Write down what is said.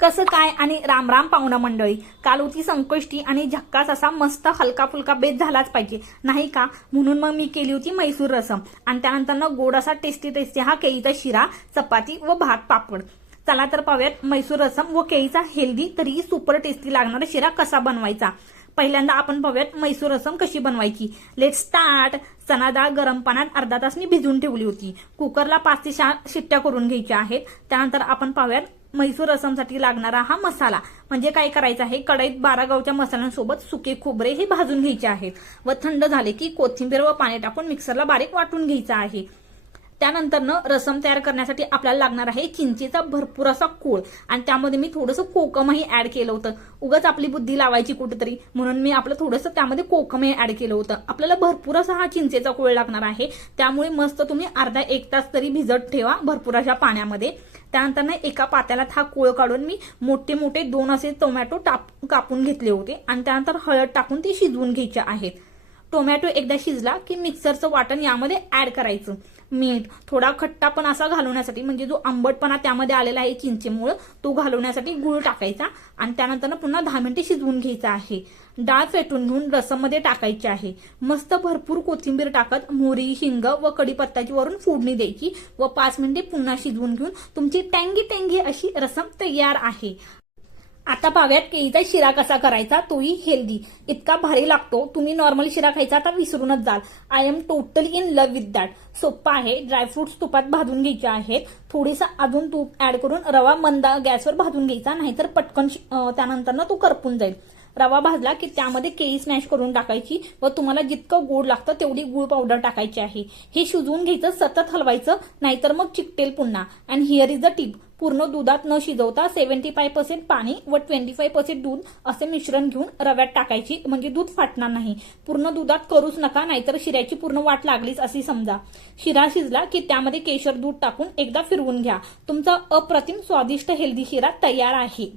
कसं काय आणि राम राम पाहुणा मंडळी. काल होती संकष्टी आणि झक्कास असा मस्त हलका फुलका बेत झालाच पाहिजे नाही का, म्हणून मग मी केली होती मैसूर रसम आणि त्यानंतर गोड असा टेस्टी हा केळीचा शिरा, चपाती व भात पापड. चला तर पाहूयात मैसूर रसम व केळीचा हेल्दी तरीही सुपर टेस्टी लागणारा शिरा कसा बनवायचा. पहिल्यांदा आपण पाहूयात मैसूर रसम कशी बनवायची. Let start. चना डाळ गरम पाण्यात अर्धा तास मी भिजवून ठेवली होती. कुकरला 5 ते 6 शिट्ट्या करून घ्यायच्या आहेत. त्यानंतर आपण पाहूयात मैसूर रसमसाठी लागणारा हा मसाला. म्हणजे काय करायचं आहे, कढईत 12 गावच्या मसाल्यांसोबत सुके खोबरे हे भाजून घ्यायचे आहेत व थंड झाले की कोथिंबीर व पाणी टाकून मिक्सरला बारीक वाटून घ्यायचं आहे. त्यानंतर रसम तयार करण्यासाठी आपल्याला लागणार आहे चिंचेचा भरपूर असा कोळ आणि त्यामध्ये मी थोडंसं कोकमही ऍड केलं होतं. उगाच आपली बुद्धी लावायची कुठेतरी म्हणून मी आपलं थोडंसं त्यामध्ये कोकमही ऍड केलं होतं. आपल्याला भरपूर असा हा चिंचेचा कोळ लागणार आहे, त्यामुळे मस्त तुम्ही अर्धा 1 तास तरी भिजत ठेवा भरपूर अशा पाण्यामध्ये. त्यानंतर एका पात्यालात हा कोळ काढून मी मोठे मोठे 2 असे टोमॅटो कापून घेतले होते आणि त्यानंतर हळद टाकून ते शिजवून घ्यायचे आहेत. टोमॅटो एकदा शिजला की मिक्सरचं वाटण यामध्ये ऍड करायचं. मीठ, थोडा खट्टा पण असा घालवण्यासाठी, म्हणजे जो आंबटपणा त्यामध्ये आलेला आहे चिंचेमुळे तो घालवण्यासाठी गुळ टाकायचा आणि त्यानंतर पुन्हा 10 मिनिटे शिजवून घ्यायचा आहे. डाळ फेटून घेऊन रसममध्ये टाकायची आहे. मस्त भरपूर कोथिंबीर टाकत मोहरी, हिंग व कढीपत्त्याची वरून फोडणी द्यायची व 5 मिनिटे पुन्हा शिजवून घेऊन तुमची टँगी अशी रसम तयार आहे. आता पाहूयात केळीचा शिरा कसा करायचा, तोही हेल्दी. इतका भारी लागतो, तुम्ही नॉर्मल शिरा खायचा आता विसरूनच जाल. I am totally in love with that. सोप्पा आहे. ड्रायफ्रुट्स तुपात भाजून घ्यायचे आहेत. थोडीसा अजून तूप ऍड करून रवा मंद गॅसवर भाजून घ्यायचा, नाहीतर पटकन त्यानंतर तो करपून जाईल. रवा भाजला की त्यामध्ये केळी स्मॅश करून टाकायची व तुम्हाला जितकं गोड लागतं तेवढी गुळ पावडर टाकायची आहे. हे शिजवून घ्यायचं, सतत हलवायचं, नाहीतर मग चिकटेल पुन्हा. And here is the tip. पूर्ण दुधात न शिजवता 75% पाणी व 25% दूध असे मिश्रण घेऊन रव्यात टाकायची, म्हणजे दूध फाटणार नाही. पूर्ण दुधात करूच नका, नाहीतर शिऱ्याची पूर्ण वाट लागलीच अशी समजा. शिरा शिजला की त्यामध्ये केशर दूध टाकून एकदा फिरवून घ्या. तुमचा अप्रतिम स्वादिष्ट हेल्दी शिरा तयार आहे.